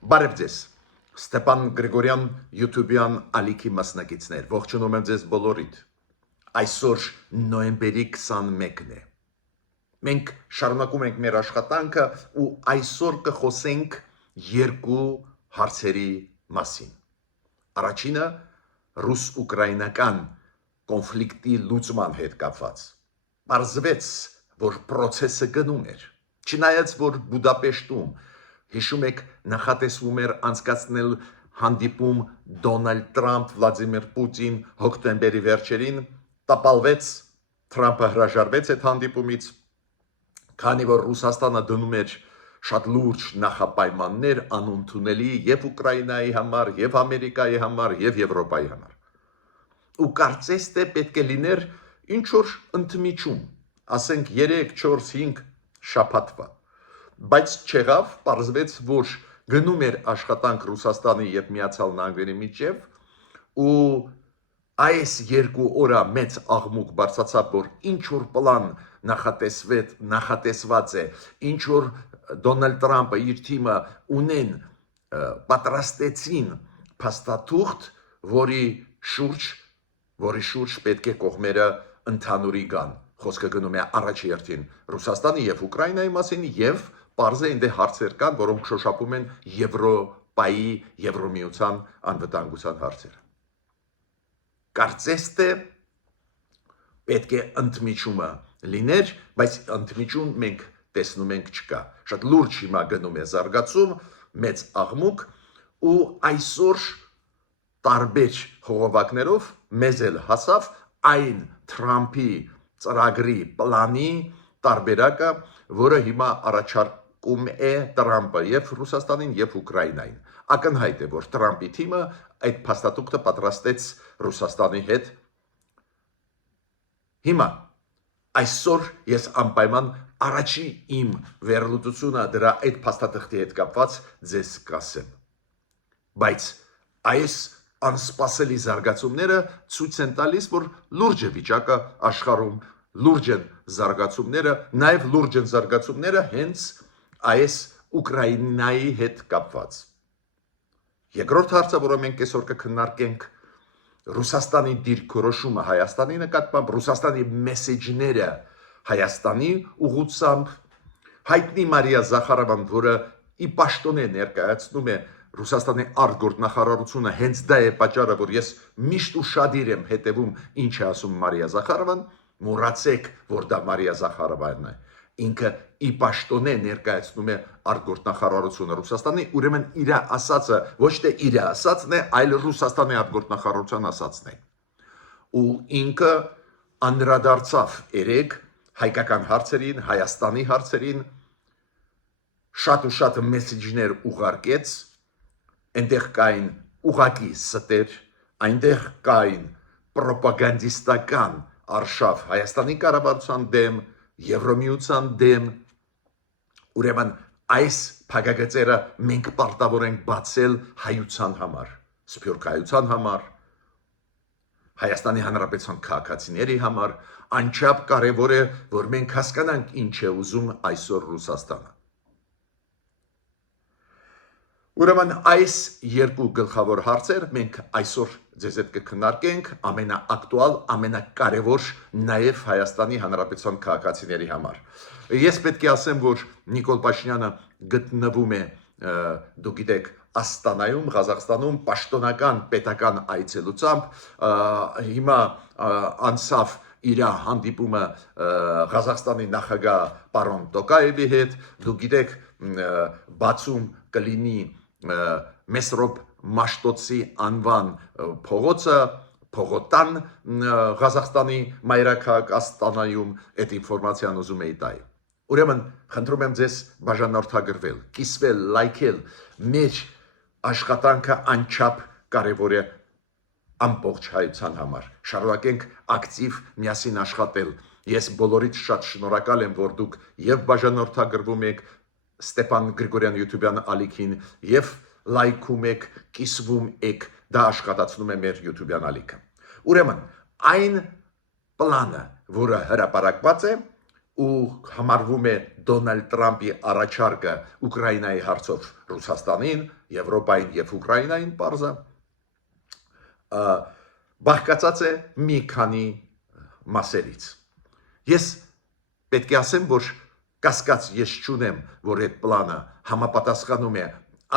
Բարև ձեզ, Ստեփան Գրիգորյան YouTube-յան ալիքի մասնակիցներ, ողջունում եմ ձեզ բոլորիդ։ Այսօր նոյեմբերի 21-ն է։ Մենք շարունակում ենք մեր աշխատանքը ու այսօր կխոսենք երկու հարցերի մասին։ Առաջինը ռուս-ուկրաինական կոնֆլիկտի լուծման հետ կապված։ Պարզվեց, որ process-ը գնում էր։ Չնայած որ Բուդապեշտում հիշում եք նախատեսվում էր անցկացնել հանդիպում Դոնալդ Տրամփ, Վլադիմիր Պուտին հոկտեմբերի վերջերին, տապալվեց, Թրամփը հրաժարվեց այդ հանդիպումից, քանի որ Ռուսաստանը դնում էր շատ լուրջ նախապայմաններ անընդունելի եւ Ուկրաինայի համար, եւ Ամերիկայի համար, եւ Եվրոպայի համար։ Ու կարծես թե պետք է լիներ ինչ որ ընդմիջում, ասենք 3, 4, 5 շաբաթվա, բայց չեղավ, պարզվեց, որ գնում էր աշխատանք Ռուսաստանի եւ Միացյալ Նահանգների միջև ու այս երկու օրա մեծ աղմուկ բարձրացավ, որ ինչ որ պլան նախատեսված է, ինչ որ Դոնալդ Տրամփը իր թիմը ունեն, պատրաստեցին փաստաթուղթ, որի շուրջ պետք է կողմերը ընդհանուրի գան։ Խոսքը գնում է առաջերտին Ռուսաստանի եւ Ուկրաինայի մասին եւ պարզ է ինձ հարցեր կան, որոնք շոշափում են Եվրոպայի, Եվրոմիության անվտանգության հարցերը։ Կարծես թե պետք է ընդմիջումը լիներ, բայց ընդմիջում մենք տեսնում ենք չկա։ Շատ լուրջ հիմա գնում է զարգացում, մեծ աղմուկ ու այսօր տարբեր խողովակներով մեզ էլ հասավ այն Թրամփի ծրագրի պլանի տարբերակը, որը հիմա առաջարկում է Տրամփը եւ Ռուսաստանին եւ Ուկրաինային։ Ակնհայտ է, որ Տրամփի թիմը այդ փաստաթուղթը պատրաստեց Ռուսաստանի հետ։ Հիմա այսօր ես անպայման առաջի իմ վերլուծությունը դրա այդ փաստաթղթի հետ կապված ձեզ կասեմ։ Բայց այս անսպասելի զարգացումները ցույց են տալիս, որ լուրջ է վիճակը աշխարհում, լուրջ են զարգացումները, նաև լուրջ են զարգացումները հենց այս Ուկրաինայի հետ կապված։ Երկրորդ հարցը, որը մենք այսօր կքննարկենք, Ռուսաստանի դիրքորոշումը Հայաստանի նկատմամբ, Ռուսաստանի մեսեջները Հայաստանի ուղղությամբ, հայտնի Մարիա Զախարովան, որը ի պաշտոնե ներկայացնում է Ռուսաստանի արտգործնախարարությունը, հենց դա է պատճառը, որ ես միշտ ուշադիր եմ հետևում ինչ է ասում Մարիա Զախարովան, մոռացեք, որ դա Մարիա Զախարովան է, ինքը ի պաշտոնե ներկայացնում է արտգործնախարարությունը Ռուսաստանի, ուրեմն իր ասածը ոչ թե իր ասածն է, այլ Ռուսաստանի արտգործնախարարության ասածն է։ Ու ինքը անդրադարձավ երեք հայկական հարցերին, Հայաստանի հարցերին, շատ ու շատ մեսեջներ ուղարկեց, այնտեղ կային ուղակի ստեր, այնտեղ կային պրոպագանդիստական արշավ Հայաստանի կառավարության դեմ, Եվրոմիության դեմ, ուրեմն այս փակագծերը մենք պարտավոր ենք բացել հայության համար, սփյուռքայության համար, Հայաստանի Հանրապետության քաղաքացիների համար, անչափ կարևոր է, որ մենք հասկանանք ինչ է ուզում այսօր Ռուսաստանը։ Ուրեմն այս երկու գլխավոր հարցեր մենք այսօր ձեզ հետ կքննարկենք, ամենաակտուալ, ամենակարևոր նաև Հայաստանի Հանրապետության քաղաքացիների համար։ Ես պետք է ասեմ, որ Նիկոլ Փաշինյանը գտնվում է, դուք գիտեք, Աստանայում, Ղազախստանում պաշտոնական պետական այցելությամբ, հիմա անցավ իր հանդիպումը Ղազախստանի նախագահ պարոն Տոկաևի հետ, դուք գիտեք, բացում կլինի Մեսրոպ Մաշտոցի անվան փողոցը, փողոտան Ղազախստանի մայրաքաղաք Աստանայում, այդ ինֆորմացիան ուզում էի տալ։ Ուրեմն խնդրում եմ ձեզ բաժանորդագրվել, կիսվել, լայքել, մեր աշխատանքը անչափ կարևոր է ամբողջ հայության համար։ Շարունակենք ակտիվ միասին աշխատել։ Ես բոլորիդ շատ շնորհակալ եմ, որ դուք եւ բաժանորդագրվում եք Ստեփան Գրիգորյան YouTube-յան ալիքին եւ լայքում եք, կիսվում եք, դա աշխատացնում է մեր YouTube-յան ալիքը։ Ուրեմն այն պլանը, որը հրապարակված է, ու համարվում է Դոնալդ Տրամպի առաջարկը Ուկրաինայի հարցով Ռուսաստանին, Եվրոպային եւ Ուկրաինային բարձա բաղկացած է մի քանի մասերից։ Ես պետք է ասեմ, որ կասկած ես չունեմ, որ այդ պլանը համապատասխանում է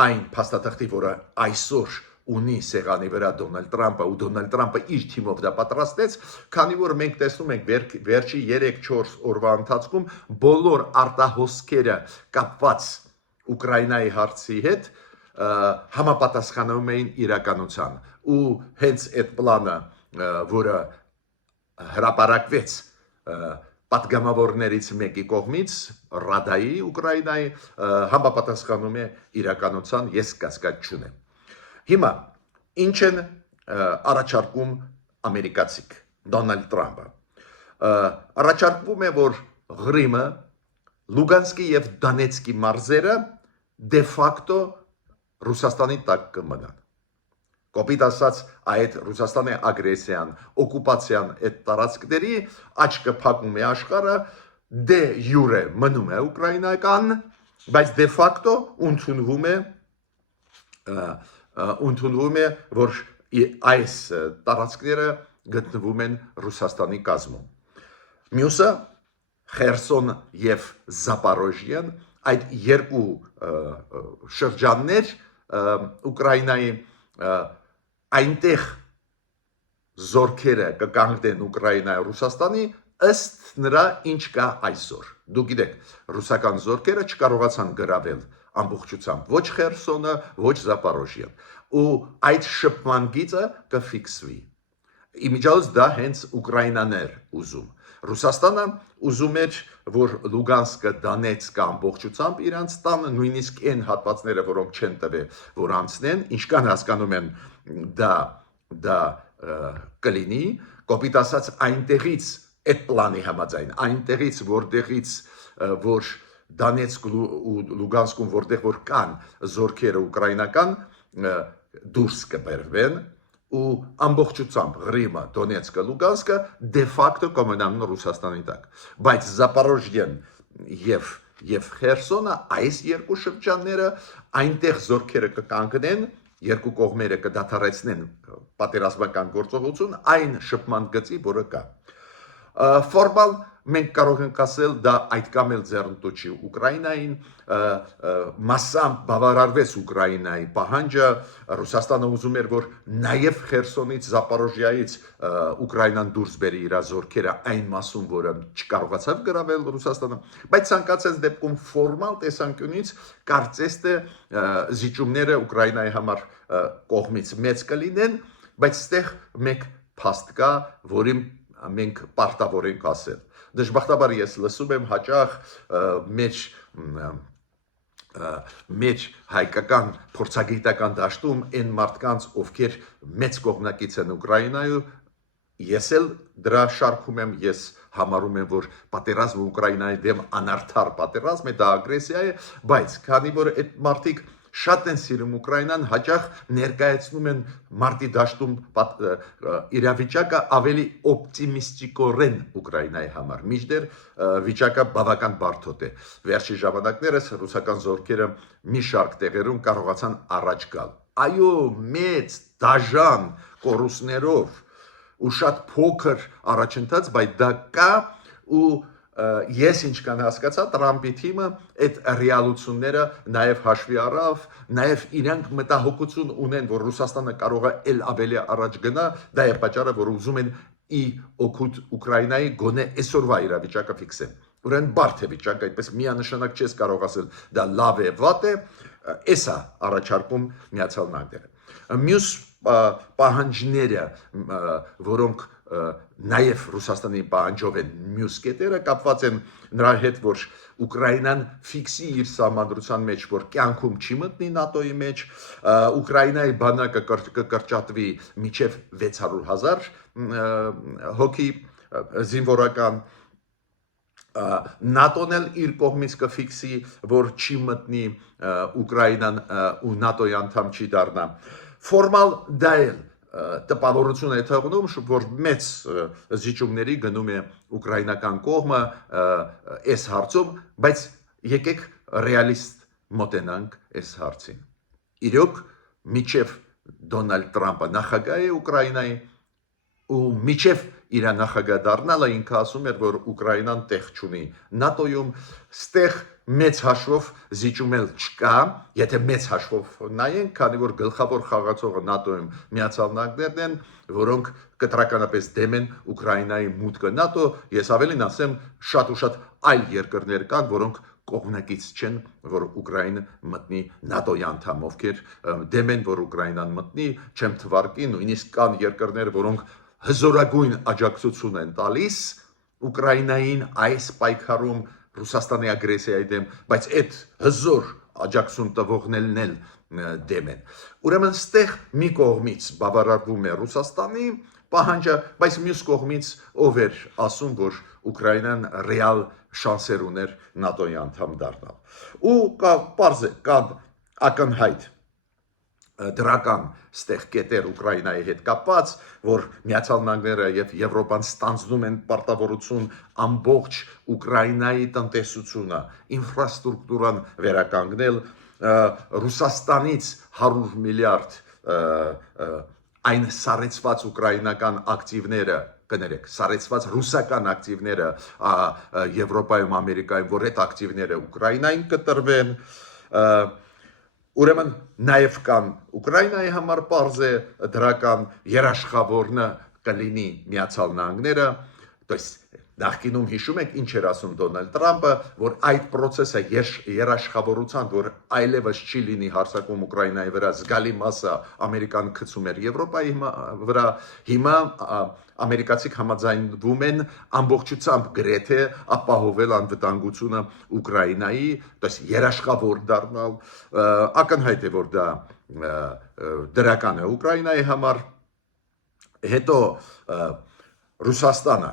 այն փաստաթղթի, որը այսօր ունի սեղանի վրա Դոնալդ Տրամպը, ու Դոնալդ Տրամպը իր թիմով դա պատրաստեց, քանի որ մենք տեսնում ենք վերջի 3-4 օրվա ընթացքում բոլոր արտահոսքերը կապված Ուկրաինայի հարցի հետ համապատասխանում էին իրականության, ու հենց այդ պլանը, որը հրապարակվեց պատգամավորներից մեկի կողմից Ռադայի Ուկրաինայի համապատասխանում է իրականության, ես կասկած չունեմ։ Հիմա ինչ են առաջարկում ամերիկացիք Դոնալդ Տրամպը առաջարկվում է, որ Ղրիմը, Լուգանսկի եւ Դոնեցկի մարզերը դե ֆակտո Ռուսաստանի տակ կմնան։ Կոպիտ ասած, այդ Ռուսաստանի ագրեսիան, օկուպացիան այդ տարածքների աչքը փակում է աշխարհը, դե յուրե մնում է ուկրաինական, բայց դե ֆակտո ընդունվում է, որ այս տարածքները գտնվում են Ռուսաստանի կազմում։ Մյուսը Խերսոն եւ Զապորոժիան, այդ երկու շրջաններ Ուկրաինայի այնտեղ զորքերը կկանգնեն Ուկրաինայի Ռուսաստանի ըստ նրա ինչ կա այսօր։ Դուք գիտեք, ռուսական զորքերը չկարողացան գրավել ամբողջությամբ ոչ Խերսոնը, ոչ Զապորոժիան, ու այդ շփման գիծը կֆիքսվի։ Իմիջիայլոց դա հենց Ուկրաինան էր ուզում։ Ռուսաստանը ուզում էր, որ Լուգանսկը, Դոնեցկը ամբողջությամբ իրանց տան, նույնիսկ այն հատվածները, որոնք չեն տվել, որ անցնեն, ինչքան հասկանում են դա կլինի, կոպիտ ասած այնտեղից այդ պլանի համաձայն, այնտեղից որտեղից որ Դոնեցկ ու Լուգանսկում որտեղ որ կան զորքերը ուկրաինական դուրս կբերվեն ու ամբողջությամբ Ղրիմը, Դոնեցկը, Լուգանսկը դե ֆակտո կմնան Ռուսաստանի տակ, բայց Զապորոժիան եւ Խերսոնը այս երկու շրջանները այնտեղ զորքերը կկանգնեն, երկու կողմերը կդադարեցնեն պատերազմական գործողություն այն շփման գծի, որը կա։ Ֆորմալ մենք կարող ենք ասել դա այդքան էլ ձեռնտու չի Ուկրաինային, մասամբ բավարարվեց Ուկրաինայի պահանջը, Ռուսաստանը ուզում էր, որ նաև Խերսոնից, Զապորոժիայից Ուկրաինան դուրս բերի իր զորքերը այն մասում, որը չկարողացավ գրավել Ռուսաստանը, բայց ցանկացած դեպքում ֆորմալ տեսանկյունից կարծես թե զիջումները Ուկրաինայի համար կողմից մեծ կլինեն, բայց այստեղ մեկ փաստ կա, որին մենք պարտավոր ենք ասել։ Դժբախտաբար ես լսում եմ հաճախ մեջ հայկական փորձագիտական դաշտում այն մարդկանց, ովքեր մեծ կողմնակից են Ուկրաինայու, ես էլ դրա շարքում եմ, ես համարում եմ, որ պատերազմը Ուկրաինայի դեմ անարդար պատերազմ է, դա ագրեսիա է, բայց քանի որ այդ մարդիկ շատ են սիրում Ուկրաինան, հաճախ ներկայացնում են մարտի դաշտում իրավիճակը ավելի օպտիմիստիկորեն Ուկրաինայի համար, մինչդեռ վիճակը բավական բարդ է։ Վերջի ժամանակներս ռուսական զորքերը մի շարք տեղերում կարողացան առաջ գալ։ Այո, մեծ, դաժան կորուստներով ու շատ փոքր առաջընթաց, բայց դա կա ու ես ինչքան հասկացա Տրամպի թիմը այդ ռեալությունները նաև հաշվի առավ, նաև իրանք մտահոգություն ունեն, որ Ռուսաստանը կարող է ել ավելի առաջ գնա, դա է պատճառը, որ ուզում են օգուտ Ուկրաինայի գոնե այսօրվա իրավիճակը ֆիքսեն։ Ուրեմն բարդ է վիճակը, այդպես միանշանակ չես կարող ասել դա լավ է, վատ է, էսա առաջարկում Միացյալ Նահանգները։ Մյուս պահանջները, որոնք նաև Ռուսաստանի պահանջով են մյուս կետերը կապված են նրա հետ, որ Ուկրաինան ֆիքսի իր սահմանադրության մեջ, որ կյանքում չի մտնի ՆԱՏՕ-ի մեջ, Ուկրաինայի բանակը կկրճատվի մինչև 600,000 հոգի զինվորական, ՆԱՏՕ-ն էլ իր կողմից կֆիքսի, որ չի մտնի Ուկրաինան ու ՆԱՏՕ-ի անդամ չի դառնա։ Ֆորմալ դա էլ տպավորություն է թողնում, որ մեծ զիջումների գնում է ուկրաինական կողմը այս հարցում, բայց եկեք ռեալիստ մոտենանք այս հարցին։ Իրոք միջև Դոնալդ Տրամպը նախագահ է Ուկրաինայի ու միջև իր նախագահ դառնալը ինքը ասում էր, որ Ուկրաինան տեղ չունի ՆԱՏՕ-ում, ստեղ մեծ հաշվով զիջումել չկա, եթե մեծ հաշվով նայենք, քանի որ գլխավոր խաղացողը ՆԱՏՕ-ում Միացյալ Նահանգներն են, որոնք կտրականապես դեմ են Ուկրաինայի մուտքը ՆԱՏՕ, ես ավելին ասեմ, շատ ու շատ այլ երկրներ կան, որոնք կողմնակից չեն, որ Ուկրաինը մտնի ՆԱՏՕ-ի անդամ, ովքեր դեմ են, որ Ուկրաինան մտնի, չեմ թվարկի, նույնիսկ կան երկրներ, որոնք հզորագույն աջակցություն են տալիս Ուկրաինային այս պայքարում Ռուսաստանի ագրեսիայի դեմ, բայց այդ հզոր աջակցություն տվողներն էլ դեմ են։ Ուրեմն ստեղ մի կողմից բավարարվում է Ռուսաստանի պահանջը, բայց մյուս կողմից ով էր ասում, որ Ուկրաինան ռեալ շանսեր ուներ ՆԱՏՕ-ի անդամ դառնալ։ Ու պարզ է, կան ակնհայտ դրական ստեղ կետեր Ուկրաինայի հետ կապված, որ Միացյալ Նահանգները եւ Եվրոպան ստանձնում են պարտավորություն ամբողջ Ուկրաինայի տնտեսությունը, ինֆրաստրուկտուրան վերականգնել, Ռուսաստանից 100 միլիարդ այն սառեցված ուկրաինական ակտիվները կներեք, սառեցված ռուսական ակտիվները Եվրոպայում, Ամերիկայում, որ այդ ակտիվները Ուկրաինային կտրվեն, ուրեմն նաև կան Ուկրաինայի համար պարզ է դրական երաշխավորը կլինի Միացյալ Նահանգները, то есть նախկինում հիշում եք ինչ էր ասում Դոնալդ Տրամպը, որ այդ process-ը երաշխավորության, որ այլևս չի լինի հարձակում Ուկրաինայի վրա, զգալի մասը Ամերիկան գցում էր Եվրոպայի վրա, հիմա ամերիկացիք համաձայնվում են ամբողջությամբ գրեթե ապահովել անվտանգությունը Ուկրաինայի, то есть երաշխավոր դառնալ, ակնհայտ է, որ դա դրական է Ուկրաինայի համար, հետո Ռուսաստանը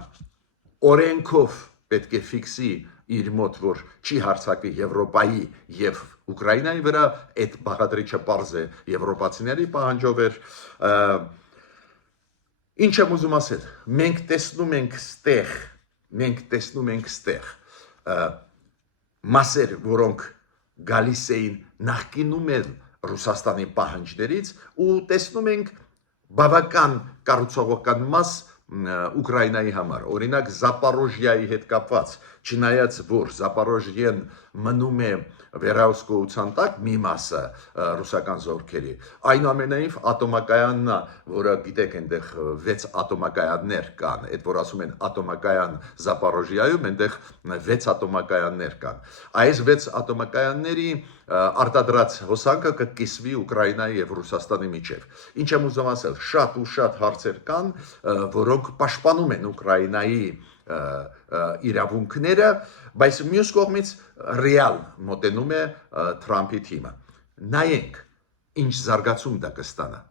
օրենքով պետք է ֆիքսի իր մոտ, որ չի հարձակվի Եվրոպայի եւ Ուկրաինայի վրա, այդ բաղադրիչը պարզ է եվրոպացիների պահանջով էր, ինչ եմ ուզում ասել, մենք տեսնում ենք ստեղ մասեր, որոնք գալիս էին նախկինում էլ Ռուսաստանի պահանջներից ու տեսնում ենք բավական կառուցողական մաս Ուկրաինայի համար, օրինակ Զապորոժիայի հետ կապված, չնայած որ Զապորոժիեն մնում է վերահսկողության տակ մի մասը ռուսական զորքերի, այնուամենայնիվ ատոմակայանն, որը գիտեք այնտեղ 6 ատոմակայաններ կան, այդ որ ասում են ատոմակայան Զապորոժիայում, այնտեղ 6 ատոմակայաններ կան, այս 6 ատոմակայանների արտադրած հոսանքը կկիսվի Ուկրաինայի եւ Ռուսաստանի միջև։ Ինչ եմ ուզում ասել, շատ ու շատ հարցեր կան, որոնք պաշտպանում են Ուկրաինայի իրավունքները, բայց մյուս կողմից ռեալ մոտենում է Թրամփի թիմը։ Նայենք, ինչ զարգացում դա կստանա։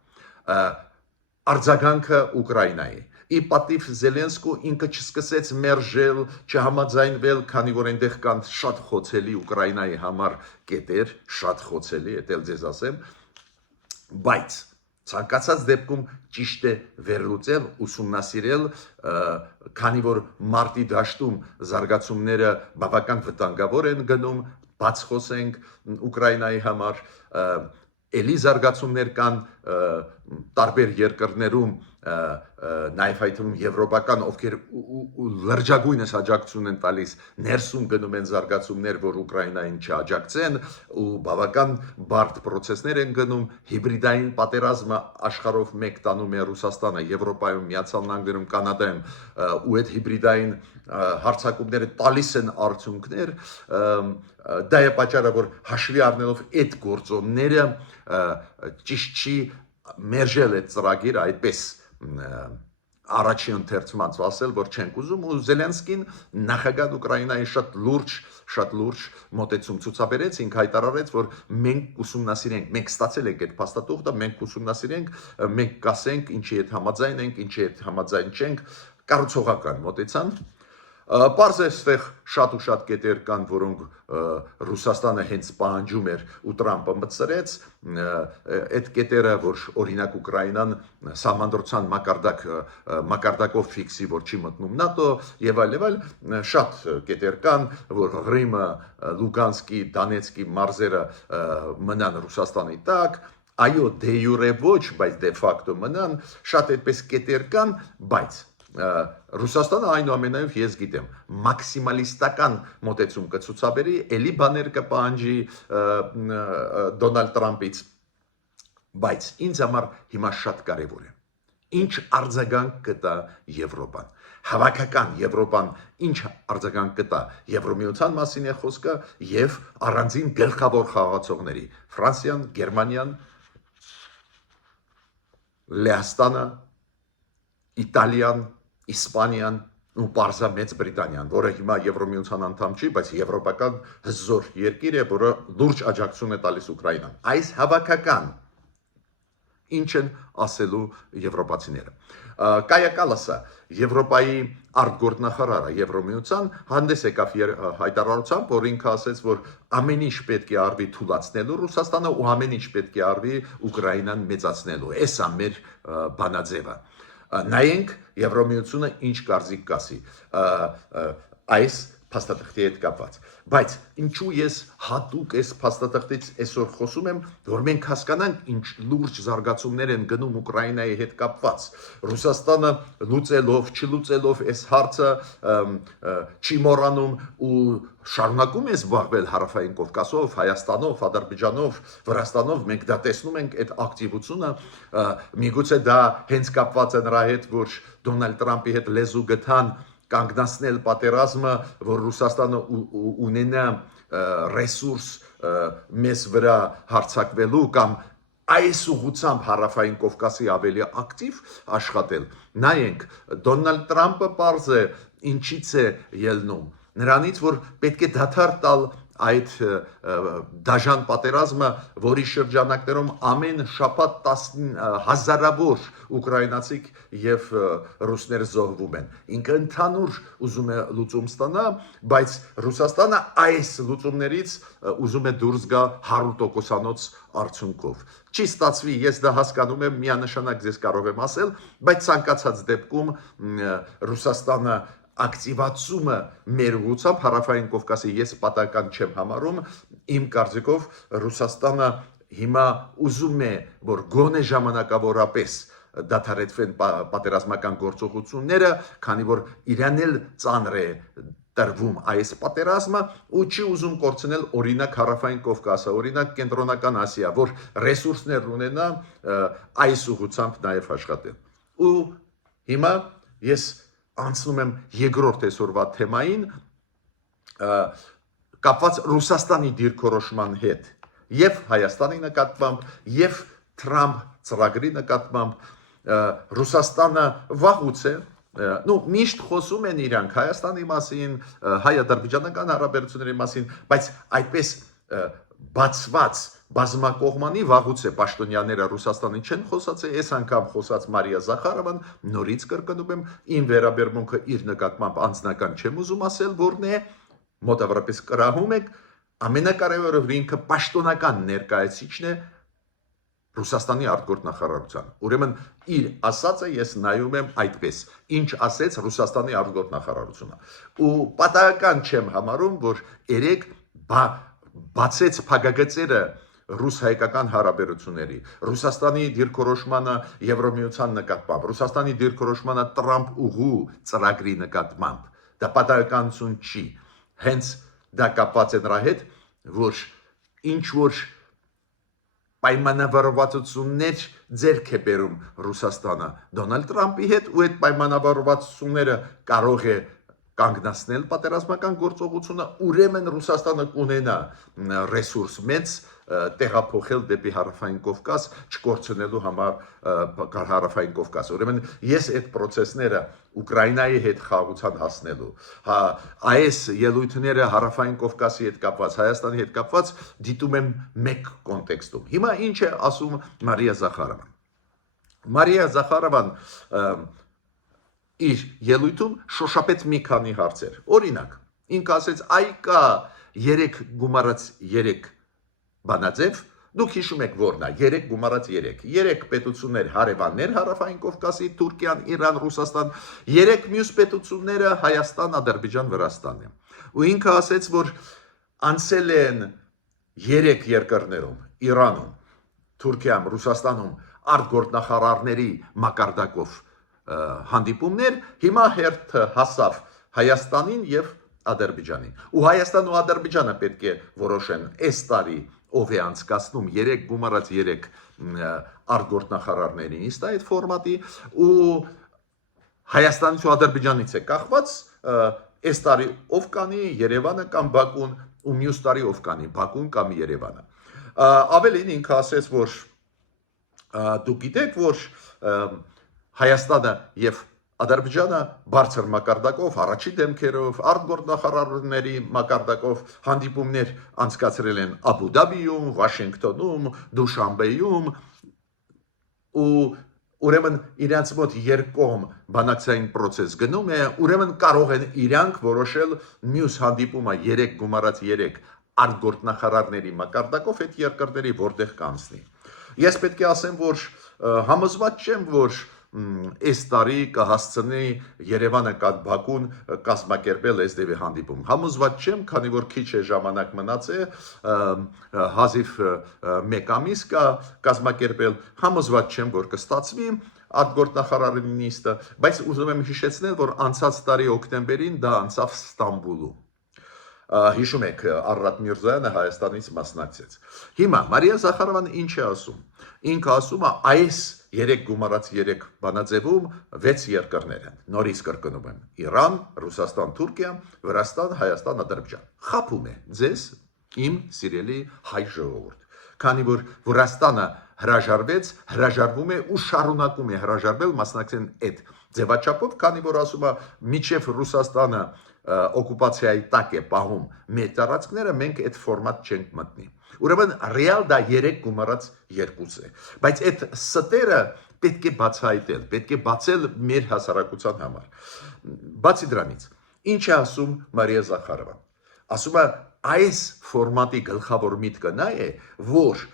Արձագանքը Ուկրաինայի։ Ի պատիվ Զելենսկու ինքը չսկսեց մերժել, չհամաձայնվել, քանի որ այնտեղ կան շատ խոցելի Ուկրաինայի համար կետեր, շատ խոցելի, դա էլ ձեզ ասեմ, բայց ցանկացած դեպքում ճիշտ է վերլուծել, ուսումնասիրել, քանի որ մարտի դաշտում զարգացումները բավական վտանգավոր են գնում, բաց խոսենք Ուկրաինայի համար, էլի զարգացումներ կան տարբեր երկրներում, նաև հայտնում եվրոպական, ովքեր լրջագույնս աջակցություն են տալիս, ներսում գնում են զարգացումներ, որ Ուկրաինային չաջակցեն, ու բավական բարդ process-ներ են գնում, հիբրիդային պատերազմը աշխարհով մեկ տանում է Ռուսաստանը, Եվրոպայում, Միացյալ Նահանգներում, Կանադայում, ու այդ հիբրիդային հարձակումները տալիս են արդյունքներ, դա է պատճառը, որ հաշվի առնելով այդ գործոնները ճիշտ չի մերժել այդ ծրագիրը այդպես առաջի ընթերցված ասել, որ չենք ուզում, ու Զելենսկին նախագահ Ուկրաինայի շատ լուրջ մոտեցում ցուցաբերեց, ինքը հայտարարեց, որ մենք ուսումնասիրենք, մենք ստացել ենք այդ փաստաթուղթը, մենք ուսումնասիրենք, մենք կասենք, ինչի հետ համաձայն ենք, ինչի հետ համաձայն չենք, կառուցողական մոտեցան, Պարզ է ստեղ շատ ու շատ կետեր կան, որոնք Ռուսաստանը հենց պահանջում էր ու Տրամպը մտցրեց, այդ կետերը, որ օրինակ Ուկրաինան սահմանադրության մակարդակով ֆիքսի, որ չի մտնում ՆԱՏՕ եւ այլ, շատ կետեր կան, որ Ղրիմը, Լուգանսկի, Դոնեցկի մարզերը մնան Ռուսաստանի տակ, այո, դե յուրե ոչ, բայց դե ֆակտո մնան, շատ այդպես կետեր կան, բայց Ռուսաստանը այնուամենայնիվ ես գիտեմ մաքսիմալիստական մոտեցում կցուցաբերի, էլի բաներ կպահանջի Դոնալդ Տրամպից, բայց ինձ համար հիմա շատ կարևոր է ինչ արձագանք կտա Եվրոպան, հավաքական Եվրոպան ինչ արձագանք կտա Եվրոմիության մասին է խոսքը եւ առանձին գլխավոր խաղացողների Ֆրանսիան, Գերմանիան, Լեհաստանը, Իտալիան, Իսպանիան ու պարզա Մեծ Բրիտանիան, որը հիմա Եվրոմիության անդամ չի, բայց եվրոպական հզոր երկիր է, որը լուրջ աջակցություն է տալիս Ուկրաինան։ Այս հավաքական ինչ են ասելու եվրոպացիները։ Կայա Կալասը, Եվրոպայի արտգործնախարարը Եվրոմիության հանդես եկավ հայտարարությամբ, որ ինքը ասեց, որ ամեն ինչ պետք է արվի թուլացնելու Ռուսաստանը ու ամեն ինչ պետք է արվի Ուկրաինան մեծացնելու։ Էսա մեր բանաձևը։ Նայենք Եվրոմիությունը ինչ կարծիք կասի այս փաստաթղթի հետ կապված, բայց ինչու ես հատուկ այս փաստաթղթից այսօր խոսում եմ, որ մենք հասկանանք ինչ լուրջ զարգացումներ են գնում Ուկրաինայի հետ կապված, Ռուսաստանը լուծելով, չլուծելով այս հարցը չի մոռանում ու շարունակում է զբաղվել Հարավային Կովկասով, Հայաստանով, Ադրբեջանով, Վրաստանով, մենք դա տեսնում ենք այդ ակտիվությունը, միգուցե դա հենց կապված է նրա հետ, որ Դոնալդ Տրամպի հետ լեզու գտան կանգնացնել պատերազմը, որ Ռուսաստանը ունենա ռեսուրս մեզ վրա հարձակվելու կամ այս ուղղությամբ Հարավային Կովկասի ավելի ակտիվ աշխատել։ Նայենք, Դոնալդ Տրամպը պարզ է ինչից է ելնում, նրանից, որ պետք է դադար տալ այդ դաժան պատերազմը, որի շրջանակներում ամեն շաբաթ հազարավոր ուկրաինացիք եւ ռուսներ զոհվում են։ Ինքը ընդհանուր ուզում է լուծում ստանա, բայց Ռուսաստանը այս լուծումներից ուզում է դուրս գա 100%-անոց արդյունքով։ Չի ստացվի, ես դա հասկանում եմ, միանշանակ ձեզ կարող եմ ասել, բայց ցանկացած դեպքում Ռուսաստանը ակտիվացումը մեր ուղղությամբ Հարավային Կովկասի ես պատահական չեմ համարում, իմ կարծիքով Ռուսաստանը հիմա ուզում է, որ գոնե ժամանակավորապես դադարեցվեն պատերազմական գործողությունները, քանի որ իրան էլ ծանր է տրվում այս պատերազմը ու չի ուզում կորցնել օրինակ Հարավային Կովկասը, օրինակ Կենտրոնական Ասիա, որ ռեսուրսներ ունենա այս ուղղությամբ նաև աշխատել։ Ու հիմա ես անցնում եմ երկրորդ այսօրվա թեմային, կապված Ռուսաստանի դիրքորոշման հետ եւ Հայաստանի նկատմամբ եւ Թրամփ ծրագրի նկատմամբ Ռուսաստանը վաղուց է միշտ խոսում են իրանք Հայաստանի մասին, հայ-ադրբեջանական հարաբերությունների մասին, բայց այդպես բացված բազմակողմանի վաղուց է պաշտոնյաները Ռուսաստանի չեն խոսացել, այս անգամ խոսած Մարիա Զախարովան, նորից կրկնում եմ, իմ վերաբերմունքը իր նկատմամբ անձնական չեմ ուզում ասել, որն է մոտավորապես կրահում եք, ամենակարևորը որ ինքը պաշտոնական ներկայացիչն է Ռուսաստանի արտգործնախարարության։ Ուրեմն իր ասածը ես նայում եմ այդպես, ինչ ասեց Ռուսաստանի արտգործնախարարությունը։ Ու պատահական չեմ համարում, որ երեք բացեց փակագծերը ռուս-հայկական հարաբերությունների, Ռուսաստանի դիրքորոշմանը Եվրոմիության նկատմամբ, Ռուսաստանի դիրքորոշմանը Տրամփ ուղու ծրագրի նկատմամբ, դա պատահականություն չի, հենց դա կապված է նրա հետ, որ ինչ որ պայմանավորվածություններ ձեռք է բերում Ռուսաստանը Դոնալդ Տրամպի հետ ու այդ պայմանավորվածությունները կարող է կանգնացնել պատերազմական գործողությունը, ուրեմն Ռուսաստանը կունենա ռեսուրս մեծ տեղափոխել դեպի Հարավային Կովկաս, չկորցնելու համար Հարավային Կովկասը։ Ուրեմն ես այդ process-ները Ուկրաինայի հետ խաղաղության հասնելու, այս ելույթները Հարավային Կովկասի հետ կապված, Հայաստանի հետ կապված դիտում եմ մեկ կոնտեքստում։ Հիմա ինչ է ասում Մարիա Զախարովան։ Մարիա Զախարովան իր ելույթում շոշափեց մի քանի հարցեր։ Օրինակ, ինքը ասեց, այ կա 3 գումարած 3 բանաձև, դուք հիշում եք որն է, 3 գումարած 3։ 3 պետություններ հարևաններ Հարավային Կովկասի, Թուրքիան, Իրան, Ռուսաստան, 3 մյուս պետությունները Հայաստան, Ադրբեջան, Վրաստան են։ Ու ինքը ասեց, որ անցել են 3 երկրներում, Իրանում, Թուրքիայում, Ռուսաստանում արտգործնախարարների մակարդակով հանդիպումներ, հիմա հերթը հասավ Հայաստանին եւ Ադրբեջանին։ Ու Հայաստանն ու Ադրբեջանը պետք է որոշեն այս տարի ով է անցկացնում 3 գումարած 3 արտգործնախարարներին իսկ այդ ֆորմատի ու Հայաստանից ու Ադրբեջանից է կախված այս տարի ով կանի Երևանը կամ Բաքուն ու մյուս տարի ով կանի Բաքուն կամ Երևանը։ Ավելին ինքը ասեց, որ դուք գիտեք, որ Հայաստանը եւ Ադրբեջանը բարձր մակարդակով, առաջի դեմքերով, արտգործնախարարների մակարդակով հանդիպումներ անցկացրել են Աբու Դաբիում, Վաշինգտոնում, Դուշանբեում ու ուրեմն իրենց մոտ երկկողմ բանակցային process գնում է, ուրեմն կարող են իրանք որոշել մյուս հանդիպումը 3 գումարած 3 արտգործնախարարների մակարդակով այդ երկրների որտեղ կանցնի։ Ես պետք է ասեմ, որ համոզված չեմ, որ այս տարի կհասցնի Երևանը կամ Բաքուն կազմակերպել այս դեպի հանդիպում։ Համոզված չեմ, քանի որ քիչ է ժամանակ մնացել, հազիվ 1 ամիս կա կազմակերպել, համոզված չեմ, որ կստացվի արտգործնախարարի նիստը, բայց ուզում եմ հիշեցնել, որ անցած տարի օկտեմբերին դա անցավ Ստամբուլում։ Հիշում եք Արարատ Միրզոյանը Հայաստանից մասնակցեց։ Հիմա Մարիա Զախարովան ինչ է ասում։ Ինքը ասում է այս 3 գումարած 3 բանաձևում 6 երկրներ են։ Նորից կրկնում եմ. Իրան, Ռուսաստան, Թուրքիա, Վրաստան, Հայաստան, Ադրբեջան։ Խաբում է ձեզ իմ սիրելի հայ ժողովուրդ։ Քանի որ Վրաստանը հրաժարվեց, հրաժարվում է ու շարունակում է հրաժարվել մասնակցեն այդ ձևաչափով, քանի որ ասում է միջև Ռուսաստանը օկուպացիայի տակ է պահում մեր տարածքները, մենք այդ ֆորմատ չենք մտնի։ Ուրեմն ռեալ դա 3 գումարած 2 է, բայց այդ ստերը պետք է բացահայտել, պետք է բացել մեր հասարակության համար։ Բացի դրանից, ինչ է ասում Մարիա Զախարովան։ Ասում է այս ֆորմատի գլխավոր միտքը նա է, որ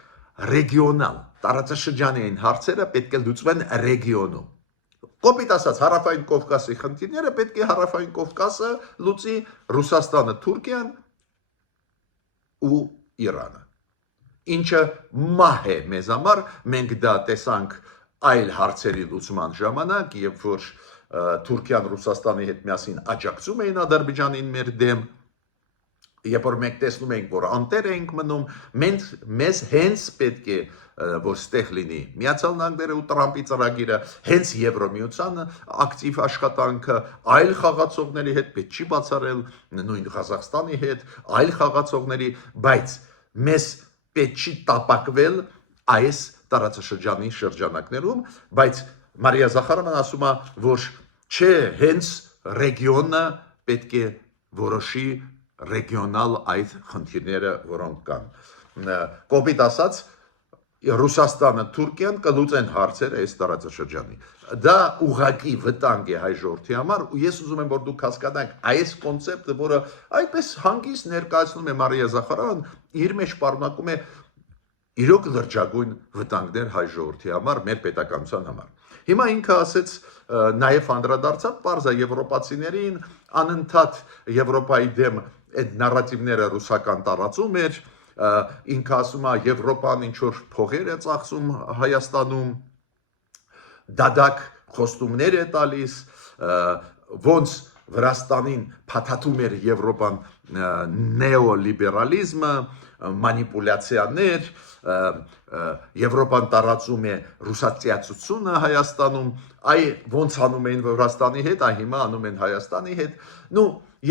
ռեգիոնալ տարածաշրջանային հարցերը պետք է լուծվեն ռեգիոնում։ Կոպիտ ասած, Հարավային Կովկասի խնդիրները պետք է Հարավային Կովկասը լուծի Ռուսաստանը, Թուրքիան ու Իրանը։ Ինչը մահ է մեզ համար, մենք դա տեսանք այլ հարցերի լուծման ժամանակ, երբ որ Թուրքիան Ռուսաստանի հետ միասին աջակցում էին Ադրբեջանին մեր դեմ, երբ որ մենք տեսնում ենք, որ անտեր ենք մնում, մեզ հենց պետք է որ ստեղ լինի Միացյալ Նահանգները ու Տրամպի ծրագիրը, հենց Եվրոմիության ակտիվ աշխատանքը, այլ խաղացողների հետ պետք չի բացառել, նույն Ղազախստանի հետ, այլ խաղացողների, բայց մեզ պետք չի տապակվել այս տարածաշրջանի շրջանակներում, բայց Մարիա Զախարովան ասում է, որ չէ, հենց ռեգիոնը պետք է որոշի ռեգիոնալ այդ խնդիրները, որոնք կան։ Կոպիտ ասած, Ռուսաստանը, Թուրքիան կլուծեն հարցերը այս տարածաշրջանի։ Դա ուղղակի վտանգ է հայ ժողովրդի համար, ու ես ուզում եմ, որ դուք հասկանաք այս կոնցեպտը, որը այդպես հանգիստ ներկայացնում է Մարիա Զախարովան, իր մեջ պարունակում է իրոք լրջագույն վտանգներ հայ ժողովրդի համար, մեր պետականության համար։ Հիմա ինքը ասեց, նաև անդրադարձավ պարզա եվրոպացիներին, անընդհատ Եվրոպայի դեմ այդ նարատիվները ռուսական տարածում էր, ինքը ասում է Եվրոպան ինչ որ փողեր է ծախսում Հայաստանում, դադակ խոստումներ է տալիս, ոնց Վրաստանին փաթաթում էր Եվրոպան նեոլիբերալիզմը, մանիպուլյացիաներ, Եվրոպան տարածում է ռուսացիացությունը Հայաստանում, այ ոնց անում էին Վրաստանի հետ, այ հիմա անում են Հայաստանի հետ։ Նու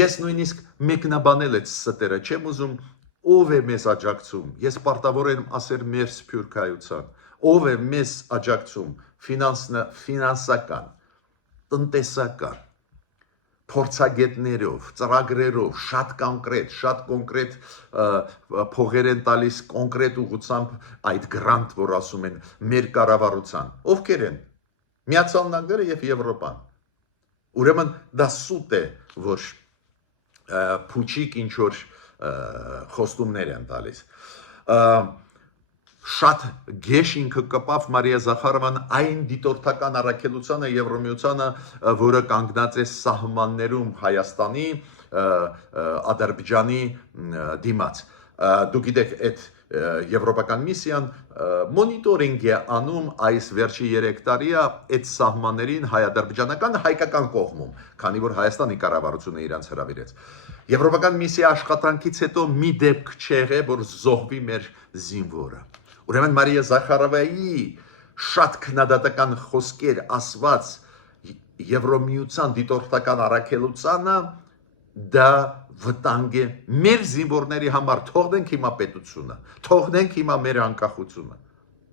ես նույնիսկ մեկնաբանել այդ ստերը չեմ ուզում, ով է մեզ աջակցում, ես պարտավոր եմ ասել մեր սփյուռքայության, ով է մեզ աջակցում ֆինանսական, տնտեսական, փորձագետներով, ծրագրերով, շատ կոնկրետ փողեր են տալիս կոնկրետ ուղղությամբ այդ գրանտ, որ ասում են մեր կառավարության, ովքեր են Միացյալ Նահանգները եւ Եվրոպան, Ուրեմն դա սուտ է, որ փուչիկ ինչ որ խոստումներ են տալիս։ Շատ գեշ ինքը կպավ Մարիա Զախարովան այն դիտորդական առաքելությանը Եվրոմիությանը, որը կանգնած է սահմաններում Հայաստանի, Ադրբեջանի դիմաց։ Դուք գիտեք, այդ Եվրոպական միսիան մոնիտորինգ է անում այս վերջի 3 տարիա այդ սահմաններին հայ-ադրբեջանական հայկական կողմում, քանի որ Հայաստանի կառավարությունը իրանց հրավիրեց։ Եվրոպական միսիա աշխատանքից հետո մի դեպք չեղե, որ զոհվի մեր զինվորը։ Ուրեմն Մարիա Զախարովայի շատ քննադատական խոսքեր ասված Եվրոմիության դիտորդական առաքելությանը դա վտանգ է մեր զինվորների համար, թողնենք հիմա պետությունը, թողնենք հիմա մեր անկախությունը,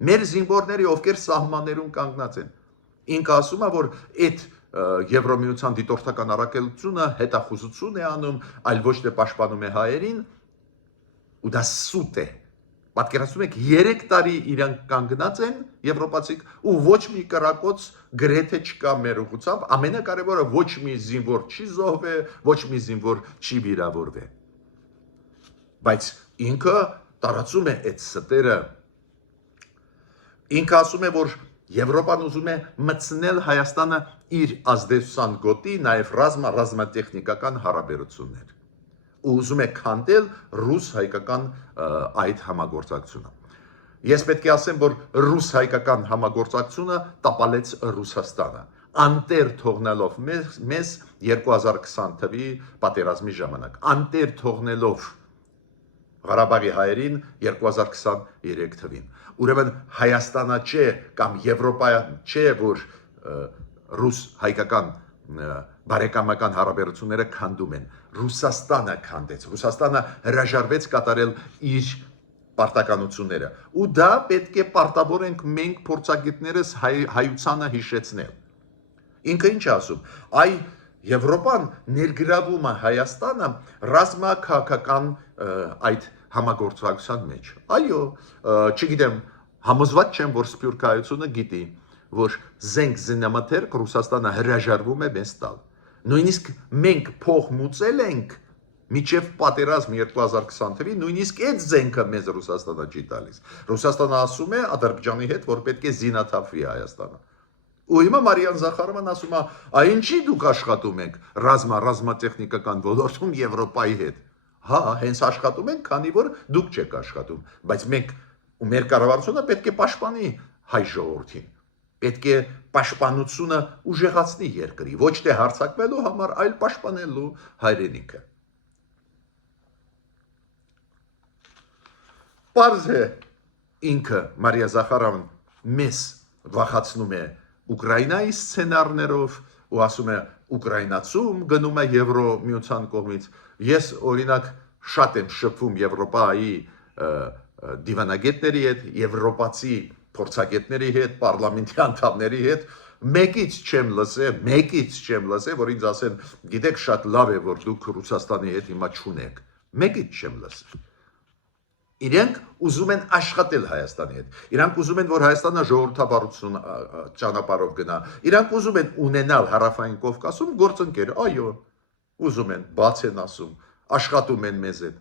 մեր զինվորների, ովքեր սահմաններում կանգնած են։ Ինքը ասում է, որ այդ Եվրոմիության դիտորդական առաքելությունը հետախուզություն է անում, այլ ոչ թե պաշտպանում է հայերին, ու դա սուտ է։ Պատկերացնում եք 3 տարի իրանք կանգնած են եվրոպացիք ու ոչ մի կրակոց գրեթե չկա մեր ուղղությամբ, ամենակարևորը ոչ մի զինվոր չի զոհվել, ոչ մի զինվոր չի վիրավորվել։ Բայց ինքը տարածում է այդ ստերը։ Ինքը ասում է, որ Եվրոպան ուզում է մտցնել Հայաստանը իր ազդեցության գոտի, նաև ռազմատեխնիկական հարաբերություններ։ Ու ուզում է քանդել ռուս-հայկական այդ համագործակցությունը։ Ես պետք է ասեմ, որ ռուս-հայկական համագործակցությունը տապալեց Ռուսաստանը, անտեր թողնելով մեզ 2020 թվականի պատերազմի ժամանակ, անտեր թողնելով Ղարաբաղի հայերին 2023 թվին։ Ուրեմն Հայաստանը չէ կամ Եվրոպան չէ, որ ռուս-հայկական բարեկամական հարաբերությունները քանդում են։ Ռուսաստանը քանդեց, Ռուսաստանը հրաժարվեց կատարել իր պարտականությունները։ Ու դա պետք է պարտավորենք մենք փորձագետներս հայությանը հիշեցնել։ Ինքը ինչ ասում, այ Եվրոպան ներգրավում է Հայաստանը ռազմաքաղաքական այդ համագործակցության մեջ։ Այո, չգիտեմ, համոզված չեմ, որ Սփյուռք հայությունը գիտի, որ զենք զինամթերք Ռուսաստանը հրաժարվում է մեզ տալ։ Նույնիսկ մենք փող մուծել ենք միջև պատերազմ 2020 թվականին, նույնիսկ այդ զենքը մեզ Ռուսաստանը չի տալիս։ Ռուսաստանը ասում է Ադրբեջանի հետ, որ պետք է զինաթափվի Հայաստանը։ Ու հիմա Մարիա Զախարովան ասում է, ինչի դուք աշխատում եք ռազմատեխնիկական ոլորտում Եվրոպայի հետ։ Հա, հենց աշխատում ենք, քանի որ դուք չեք աշխատում, բայց մենք ու մեր կառավարությունը պետք է պաշտպանի հայ ժողովրդին։ Պետք է պաշտպանությունը ուժեղացնի երկրի, ոչ թե հարձակվելու համար, այլ պաշտպանելու հայրենիքը։ Պարզ է ինքը Մարիա Զախարովան մեզ վախացնում է Ուկրաինայի սցենարներով ու ասում է Ուկրաինացում գնում է Եվրոմիության կողմից։ Ես օրինակ շատ եմ շփվում Եվրոպայի դիվանագետների հետ, եվրոպացի փորձագետների հետ, պարլամենտի անդամների հետ, մեկից չեմ լսել, որ ինձ ասեն, գիտեք, շատ լավ է, որ դուք Ռուսաստանի հետ հիմա չունեք։ Մեկից չեմ լսել։ Իրենք ուզում են աշխատել Հայաստանի հետ։ Իրանք ուզում են, որ Հայաստանը ժողովրդավարություն ճանապարհով գնա։ Իրանք ուզում են ունենալ Հարավային Կովկասում գործընկեր, այո, ուզում են, բաց են ասում, աշխատում են մեզ հետ։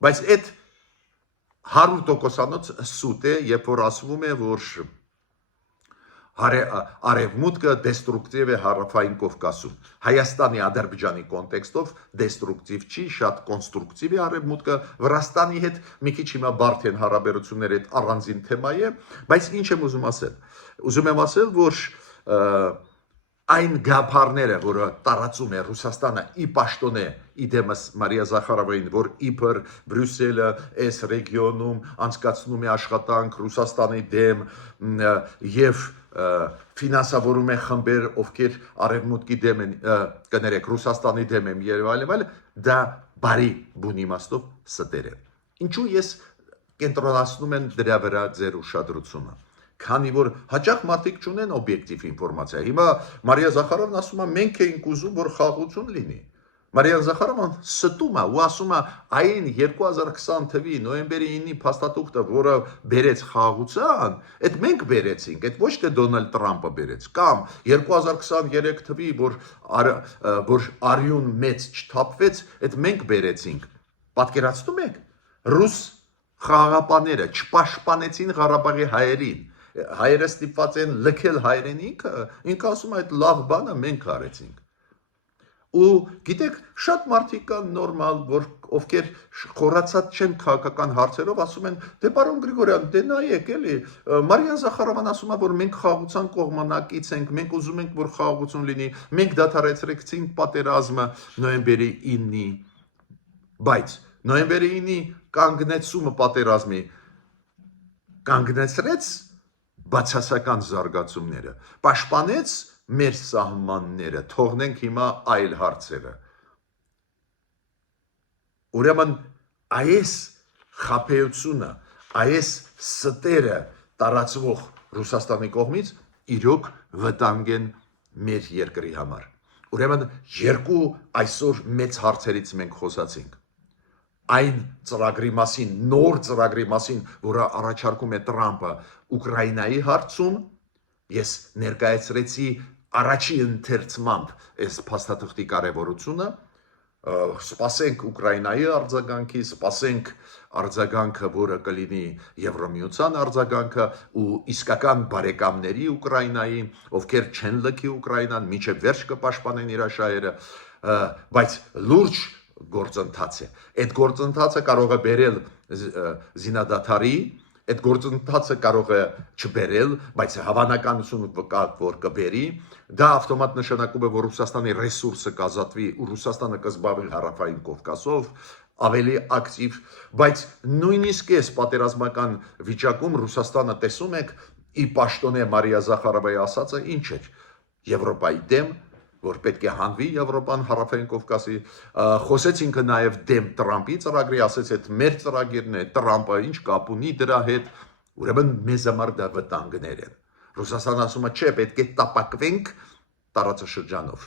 Բայց այդ 100%-անոց սուտ է, երբ որ ասվում է, որ արևմուտքը դեստրուկտիվ է Հարավային Կովկասում։ Հայաստանի Ադրբեջանի կոնտեքստով դեստրուկտիվ չի, շատ կոնստրուկտիվ է արևմուտքը։ Վրաստանի հետ մի քիչ հիմա բարդ են հարաբերությունները, այդ առանձին թեմա է, բայց ինչ եմ ուզում ասել։ Ուզում եմ ասել, որ այն գաղափարները, որը տարածում է Ռուսաստանը ի պաշտոնե իդեմս Մարիա Զախարովային, որ իբր Բրյուսելը այս ռեգիոնում անցկացնում է աշխատանք Ռուսաստանի դեմ եւ ֆինանսավորում է խմբեր, ովքեր արևմուտքի դեմ են, կներեք, Ռուսաստանի դեմ են եւ այլն, դա բարի բուն իմաստով ստեր է։ Ինչու ես կենտրոնացնում եմ դրա վրա ձեր ուշադրությունը։ Քանի որ հաճախ մարդիկ չունեն օբյեկտիվ ինֆորմացիա։ Հիմա Մարիա Զախարովն ասում է, մենք էինք ուզում, որ խաղաղություն լինի։ Մարիան Զախարովան ստում է ու ասում է այն 2020 թվականի նոյեմբերի 9-ի փաստաթուղթը, որը բերեց խաղաղության, այդ մենք բերեցինք, այդ ոչ թե Դոնալդ Տրամպը բերեց, կամ 2023 թվականի, որ արյուն մեծ չթափվեց, այդ մենք բերեցինք։ Պատկերացնում եք, ռուս խաղաղապանները չպաշտպանեցին Ղարաբաղի հայերին։ Հայերը ստիպված են լքել հայրենիքը, ինքը ասում է այդ լավ բանը մենք արեցինք։ Ու գիտեք, շատ մարդիկ կան նորմալ, որ ովքեր խորացած չեն քաղաքական հարցերով, ասում են, դե պարոն Գրիգորյան, դե նայեք էլի, Մարիան Զախարովան ասում է, որ մենք խաղաղության կողմնակից ենք, մենք ուզում ենք, որ խաղաղություն լինի, մենք դադարեցրեցինք պատերազմը նոյեմբերի 9-ի, բայց նոյեմբերի 9-ի կանգնեցումը պատերազմի կանգնեցրեց բացասական զարգացումները, պաշտպանեց մեր սահմանները, թողնենք հիմա այլ հարցերը։ Ուրեմն այս խաբեությունը, այս ստերը տարածվող Ռուսաստանի կողմից իրոք վտանգ են մեր երկրի համար։ Ուրեմն երկու այսօր մեծ հարցերից մենք խոսացինք։ Այն ծրագրի մասին, նոր ծրագրի մասին, որը առաջարկում է Տրամպը Ուկրաինայի հարցում, ես ներկայացրեցի առաջի ընթերցմամբ այս փաստաթղթի կարևորությունը, սպասենք Ուկրաինայի արձագանքի, սպասենք արձագանքը, որը կլինի Եվրամիության արձագանքը ու իսկական բարեկամների Ուկրաինայի, ովքեր չեն լքի Ուկրաինան, մինչև վերջ կպաշտպանեն իր շահերը, բայց լուրջ գործընթաց է։ Այդ գործընթացը կարող է բերել զինադադարի, այդ գործընթացը կարող է չբերել, բայց հավանականություն կա, որ կբերի, դա ավտոմատ նշանակում է, որ Ռուսաստանի ռեսուրսը կազատվի ու Ռուսաստանը կզբաղվի Հարավային Կովկասով ավելի ակտիվ, բայց նույնիսկ այս պատերազմական վիճակում Ռուսաստանը տեսում եք, ի պաշտոնե Մարիա Զախարովայի ասածը ինչ էր, Եվրոպայի դեմ, որ պետք է հանվի Եվրոպան Հարավային Կովկասի, խոսեց ինքը նաև դեմ Տրամպի ծրագրի, ասեց այդ մեր ծրագիրն է, Տրամպը ինչ կապ ունի դրա հետ, ուրեմն մեզ համար դա վտանգներ են։ Ռուսաստանը ասում է, չէ, պետք է տապակվենք տարածաշրջանով։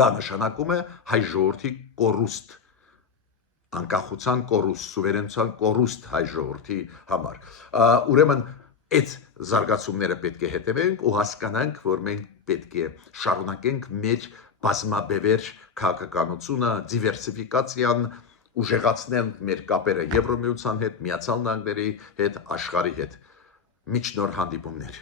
Դա նշանակում է հայ ժողովրդի կորուստ, անկախության կորուստ, սուվերենության կորուստ հայ ժողովրդի համար։ Ուրեմն այդ զարգացումները պետք է հետևենք ու հասկանանք, որ մենք պետք է շարունակենք մեր բազմաբևեր քաղաքականությունը, դիվերսիֆիկացիան, ուժեղացնենք մեր կապերը Եվրամիության հետ, Միացյալ Նահանգների հետ, աշխարհի հետ։ Մինչ նոր հանդիպումներ։